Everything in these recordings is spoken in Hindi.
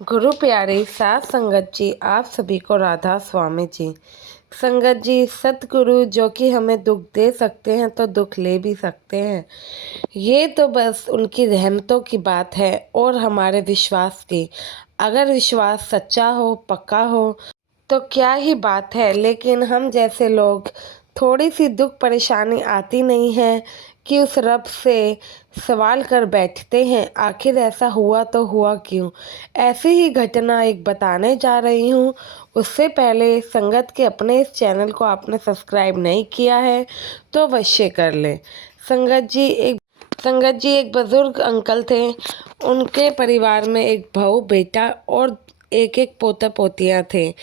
गुरु प्यारे साथ संगत जी, आप सभी को राधा स्वामी जी। संगत जी, सतगुरु जो कि हमें दुख दे सकते हैं तो दुख ले भी सकते हैं। ये तो बस उनकी रहमतों की बात है और हमारे विश्वास की। अगर विश्वास सच्चा हो, पक्का हो तो क्या ही बात है। लेकिन हम जैसे लोग थोड़ी सी दुख परेशानी आती नहीं है कि उस रब से सवाल कर बैठते हैं, आखिर ऐसा हुआ तो हुआ क्यों। ऐसी ही घटना एक बताने जा रही हूँ। उससे पहले संगत के अपने इस चैनल को आपने सब्सक्राइब नहीं किया है तो अवश्य कर लें। संगत जी एक बुजुर्ग अंकल थे। उनके परिवार में एक बहू, बेटा और एक एक पोता पोतियाँ थे।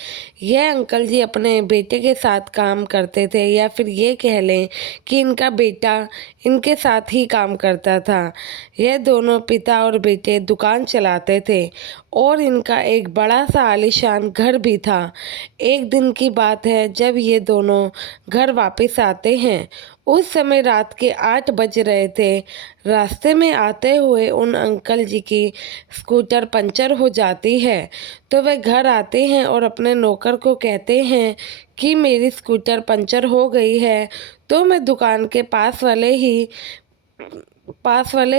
यह अंकल जी अपने बेटे के साथ काम करते थे, या फिर ये कह लें कि इनका बेटा इनके साथ ही काम करता था। यह दोनों पिता और बेटे दुकान चलाते थे और इनका एक बड़ा सा आलीशान घर भी था। एक दिन की बात है जब ये दोनों घर वापस आते हैं। उस समय रात के 8 बज रहे थे। रास्ते में आते हुए उन अंकल जी की स्कूटर पंचर हो जाती है, तो वे घर आते हैं और अपने नौकर को कहते हैं कि मेरी स्कूटर पंचर हो गई है, तो मैं दुकान के पास वाले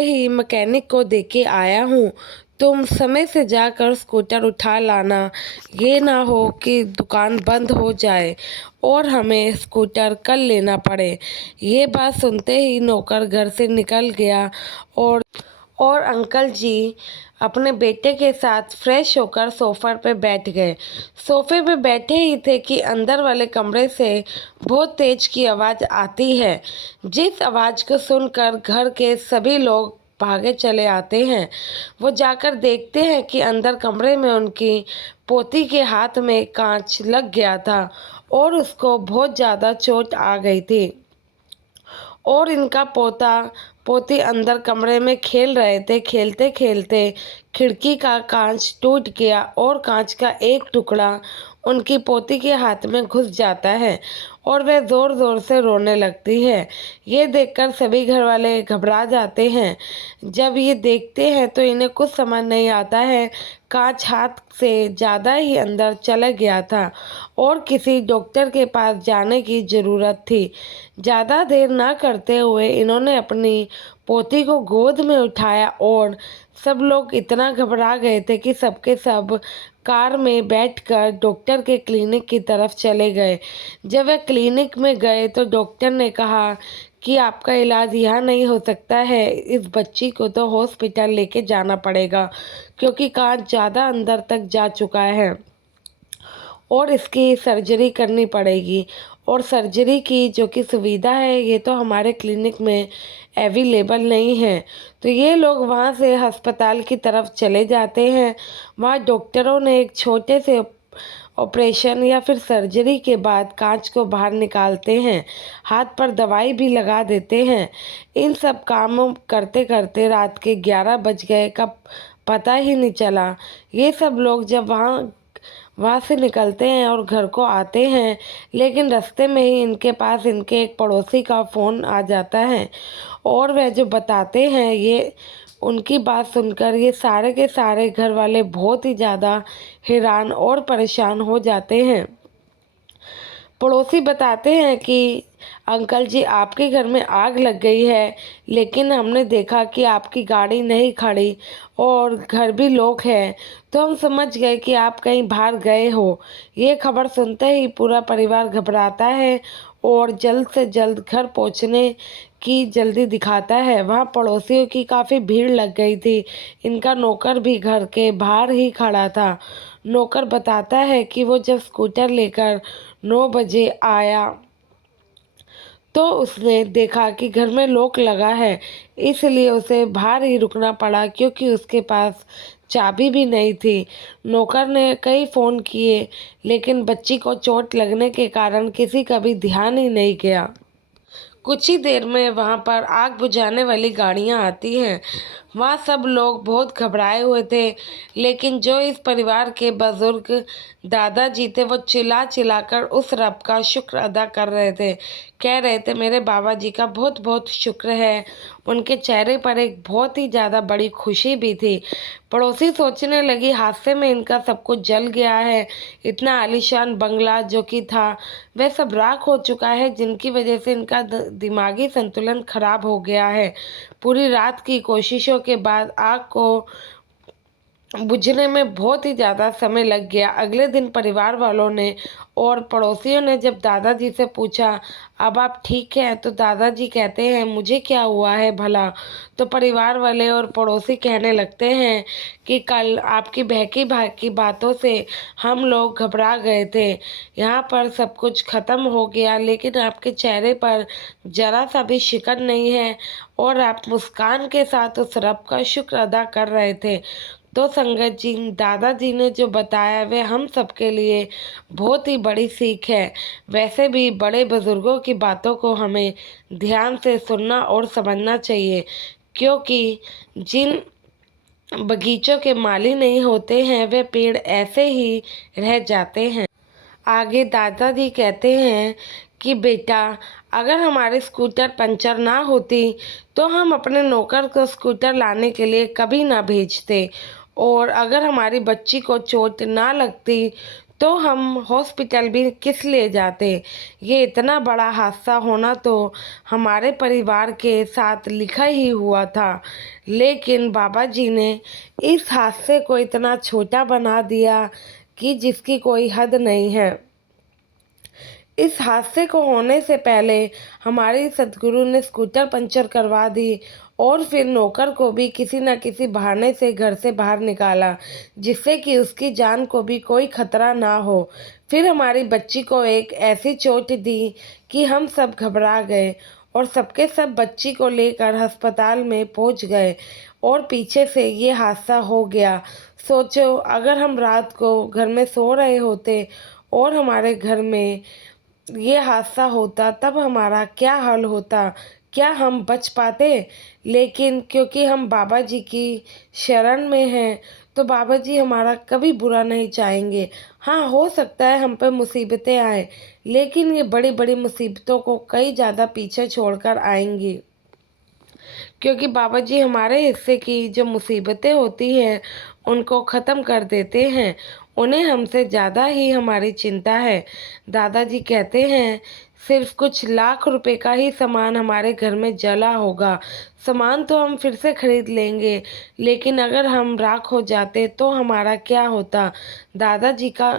ही मैकेनिक को देके आया हूँ। तुम समय से जाकर स्कूटर उठा लाना, ये ना हो कि दुकान बंद हो जाए और हमें स्कूटर कल लेना पड़े। ये बात सुनते ही नौकर घर से निकल गया और अंकल जी अपने बेटे के साथ फ्रेश होकर सोफे पे बैठ गए। सोफे पे बैठे ही थे कि अंदर वाले कमरे से बहुत तेज की आवाज़ आती है। जिस आवाज़ को सुनकर घर के सभी लोग भागे चले आते हैं। वो जाकर देखते हैं कि अंदर कमरे में उनकी पोती के हाथ में कांच लग गया था और उसको बहुत ज़्यादा चोट आ गई थी। और इनका पोता पोती अंदर कमरे में खेल रहे थे। खेलते खेलते खिड़की का कांच टूट गया और कांच का एक टुकड़ा उनकी पोती के हाथ में घुस जाता है और वह ज़ोर ज़ोर से रोने लगती है। ये देखकर सभी घर वाले घबरा जाते हैं। जब ये देखते हैं तो इन्हें कुछ समझ नहीं आता है। कांच हाथ से ज़्यादा ही अंदर चला गया था और किसी डॉक्टर के पास जाने की ज़रूरत थी। ज़्यादा देर ना करते हुए इन्होंने अपनी पोती को गोद में उठाया और सब लोग इतना घबरा गए थे कि सबके सब कार में बैठकर डॉक्टर के क्लिनिक की तरफ चले गए। जब वे क्लिनिक में गए तो डॉक्टर ने कहा कि आपका इलाज यहाँ नहीं हो सकता है, इस बच्ची को तो हॉस्पिटल लेके जाना पड़ेगा क्योंकि कांच ज़्यादा अंदर तक जा चुका है और इसकी सर्जरी करनी पड़ेगी। और सर्जरी की जो कि सुविधा है ये तो हमारे क्लिनिक में अवेलेबल नहीं है। तो ये लोग वहाँ से अस्पताल की तरफ चले जाते हैं। वहाँ डॉक्टरों ने एक छोटे से ऑपरेशन या फिर सर्जरी के बाद कांच को बाहर निकालते हैं, हाथ पर दवाई भी लगा देते हैं। इन सब कामों करते करते रात के 11 बज गए, कब पता ही नहीं चला। ये सब लोग जब वहाँ से निकलते हैं और घर को आते हैं, लेकिन रास्ते में ही इनके पास इनके एक पड़ोसी का फ़ोन आ जाता है और वह जो बताते हैं, ये उनकी बात सुनकर ये सारे के सारे घर वाले बहुत ही ज़्यादा हैरान और परेशान हो जाते हैं। पड़ोसी बताते हैं कि अंकल जी आपके घर में आग लग गई है, लेकिन हमने देखा कि आपकी गाड़ी नहीं खड़ी और घर भी लॉक है, तो हम समझ गए कि आप कहीं बाहर गए हो। ये खबर सुनते ही पूरा परिवार घबराता है और जल्द से जल्द घर पहुंचने की जल्दी दिखाता है। वहाँ पड़ोसियों की काफ़ी भीड़ लग गई थी। इनका नौकर भी घर के बाहर ही खड़ा था। नौकर बताता है कि वो जब स्कूटर लेकर 9 बजे आया तो उसने देखा कि घर में लॉक लगा है, इसलिए उसे बाहर ही रुकना पड़ा क्योंकि उसके पास चाबी भी नहीं थी। नौकर ने कई फ़ोन किए, लेकिन बच्ची को चोट लगने के कारण किसी का भी ध्यान ही नहीं गया। कुछ ही देर में वहाँ पर आग बुझाने वाली गाड़ियाँ आती हैं। वहाँ सब लोग बहुत घबराए हुए थे, लेकिन जो इस परिवार के बुजुर्ग दादाजी थे वो चिल्ला चिल्लाकर उस रब का शुक्र अदा कर रहे थे। कह रहे थे मेरे बाबा जी का बहुत बहुत शुक्र है। उनके चेहरे पर एक बहुत ही ज़्यादा बड़ी खुशी भी थी। पड़ोसी सोचने लगी हादसे में इनका सब कुछ जल गया है। इतना आलीशान बंगला जो कि था वह सब राख हो चुका है, जिनकी वजह से इनका दिमागी संतुलन खराब हो गया है। पूरी रात की कोशिशों के बाद आग को बुझने में बहुत ही ज़्यादा समय लग गया। अगले दिन परिवार वालों ने और पड़ोसियों ने जब दादाजी से पूछा, अब आप ठीक हैं? तो दादाजी कहते हैं, मुझे क्या हुआ है भला? तो परिवार वाले और पड़ोसी कहने लगते हैं कि कल आपकी बहकी भाई बातों से हम लोग घबरा गए थे। यहाँ पर सब कुछ ख़त्म हो गया, लेकिन आपके चेहरे पर ज़रा सा भी शिकन नहीं है और आप मुस्कान के साथ उस रब का शुक्र अदा कर रहे थे। तो संगत जी, दादाजी ने जो बताया वह हम सबके लिए बहुत ही बड़ी सीख है। वैसे भी बड़े बुजुर्गों की बातों को हमें ध्यान से सुनना और समझना चाहिए, क्योंकि जिन बगीचों के माली नहीं होते हैं वे पेड़ ऐसे ही रह जाते हैं। आगे दादाजी कहते हैं कि बेटा, अगर हमारी स्कूटर पंचर ना होती तो हम अपने नौकर को स्कूटर लाने के लिए कभी ना भेजते, और अगर हमारी बच्ची को चोट ना लगती तो हम हॉस्पिटल भी किस लिए जाते। ये इतना बड़ा हादसा होना तो हमारे परिवार के साथ लिखा ही हुआ था, लेकिन बाबा जी ने इस हादसे को इतना छोटा बना दिया कि जिसकी कोई हद नहीं है। इस हादसे को होने से पहले हमारे सदगुरु ने स्कूटर पंचर करवा दी और फिर नौकर को भी किसी न किसी बहाने से घर से बाहर निकाला, जिससे कि उसकी जान को भी कोई खतरा ना हो। फिर हमारी बच्ची को एक ऐसी चोट दी कि हम सब घबरा गए और सबके सब बच्ची को लेकर अस्पताल में पहुंच गए और पीछे से ये हादसा हो गया। सोचो, अगर हम रात को घर में सो रहे होते और हमारे घर में ये हादसा होता तब हमारा क्या हाल होता? क्या हम बच पाते? लेकिन क्योंकि हम बाबा जी की शरण में हैं तो बाबा जी हमारा कभी बुरा नहीं चाहेंगे। हाँ, हो सकता है हम पे मुसीबतें आए, लेकिन ये बड़ी बड़ी मुसीबतों को कई ज़्यादा पीछे छोड़कर आएंगी, क्योंकि बाबा जी हमारे हिस्से की जो मुसीबतें होती हैं उनको ख़त्म कर देते हैं। उन्हें हमसे ज़्यादा ही हमारी चिंता है। दादाजी कहते हैं, सिर्फ कुछ लाख रुपए का ही सामान हमारे घर में जला होगा। सामान तो हम फिर से खरीद लेंगे, लेकिन अगर हम राख हो जाते तो हमारा क्या होता? दादाजी का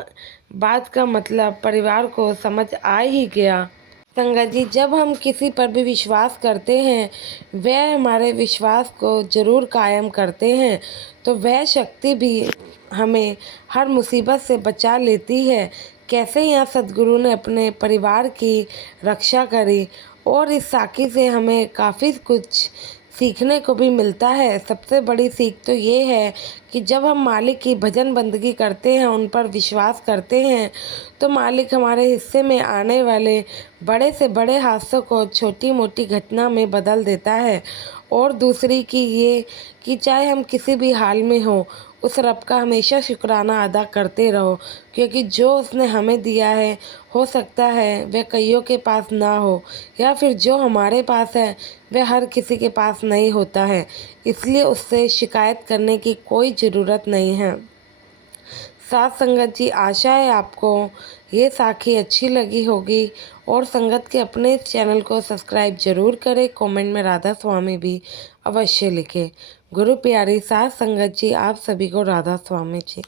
बात का मतलब परिवार को समझ आ ही गया। संगत जी, जब हम किसी पर भी विश्वास करते हैं वह हमारे विश्वास को ज़रूर कायम करते हैं, तो वह शक्ति भी हमें हर मुसीबत से बचा लेती है। कैसे यहाँ सदगुरु ने अपने परिवार की रक्षा करी, और इस साखी से हमें काफ़ी कुछ सीखने को भी मिलता है। सबसे बड़ी सीख तो ये है कि जब हम मालिक की भजन बंदगी करते हैं, उन पर विश्वास करते हैं, तो मालिक हमारे हिस्से में आने वाले बड़े से बड़े हादसों को छोटी मोटी घटना में बदल देता है। और दूसरी की ये कि चाहे हम किसी भी हाल में हों, उस रब का हमेशा शुक्राना अदा करते रहो, क्योंकि जो उसने हमें दिया है हो सकता है वह कईयों के पास ना हो, या फिर जो हमारे पास है वह हर किसी के पास नहीं होता है। इसलिए उससे शिकायत करने की कोई ज़रूरत नहीं है। साथ संगत जी, आशा है आपको ये साखी अच्छी लगी होगी, और संगत के अपने इस चैनल को सब्सक्राइब जरूर करें। कमेंट में राधा स्वामी भी अवश्य लिखें। गुरु प्यारी साथ संगत जी, आप सभी को राधा स्वामी जी।